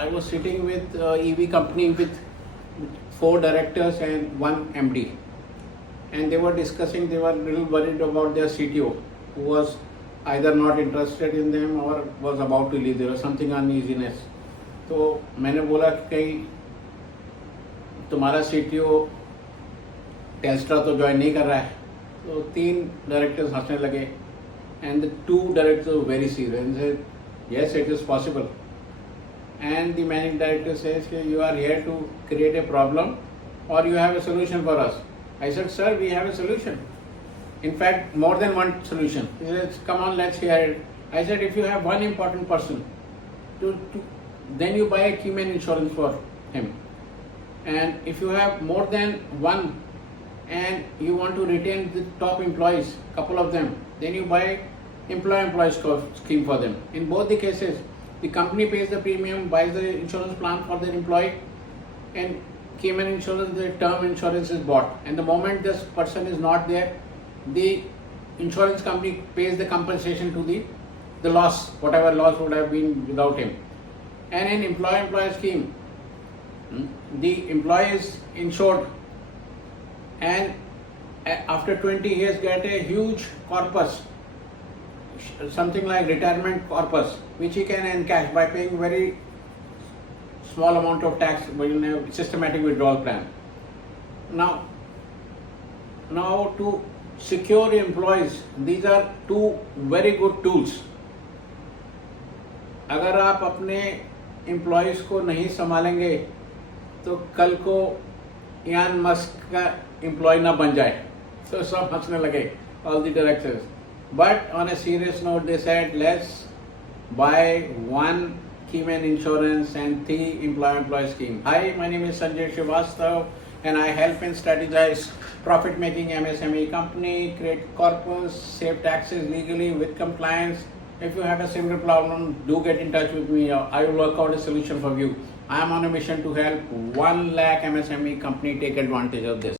I was sitting with EV company with 4 directors and 1 MD, and they were discussing. They were a little worried about their CTO, who was either not interested in them or was about to leave. There was something uneasiness. तो मैंने बोला कि कहीं तुम्हारा CTO Telstra तो join नहीं कर रहा है. तो 3 डायरेक्टर्स हंसने लगे, and the 2 directors were very serious and said, yes, it is possible. And the managing director says, you are here to create a problem or you have a solution for us. I said, sir, we have a solution. In fact, more than one solution. He says, come on, let's hear it. I said, if you have one important person, then you buy a keyman insurance for him. And if you have more than one and you want to retain the top employees, couple of them, then you buy employee scheme for them. In both the cases, the company pays the premium, buys the insurance plan for their employee, and Cayman insurance, the term insurance is bought. And the moment this person is not there, the insurance company pays the compensation to the loss, whatever loss would have been without him. And in employee scheme, the employee is insured and after 20 years get a huge corpus, something like retirement corpus, which he can encash by paying very small amount of tax in a systematic withdrawal plan. Now to secure employees, these are 2 very good tools. अगर आप अपने employees को नहीं संभालेंगे तो कल को Ian Musk का एम्प्लॉय ना बन जाए. तो सब हंसने लगे, all the directors. But on a serious note, they said, let's buy 1 Keyman insurance and 3 employee scheme. Hi, my name is Sanjay Srivastav and I help in strategize profit-making MSME company, create corpus, save taxes legally with compliance. If you have a similar problem, do get in touch with me. I will work out a solution for you. I am on a mission to help 1 lakh MSME company take advantage of this.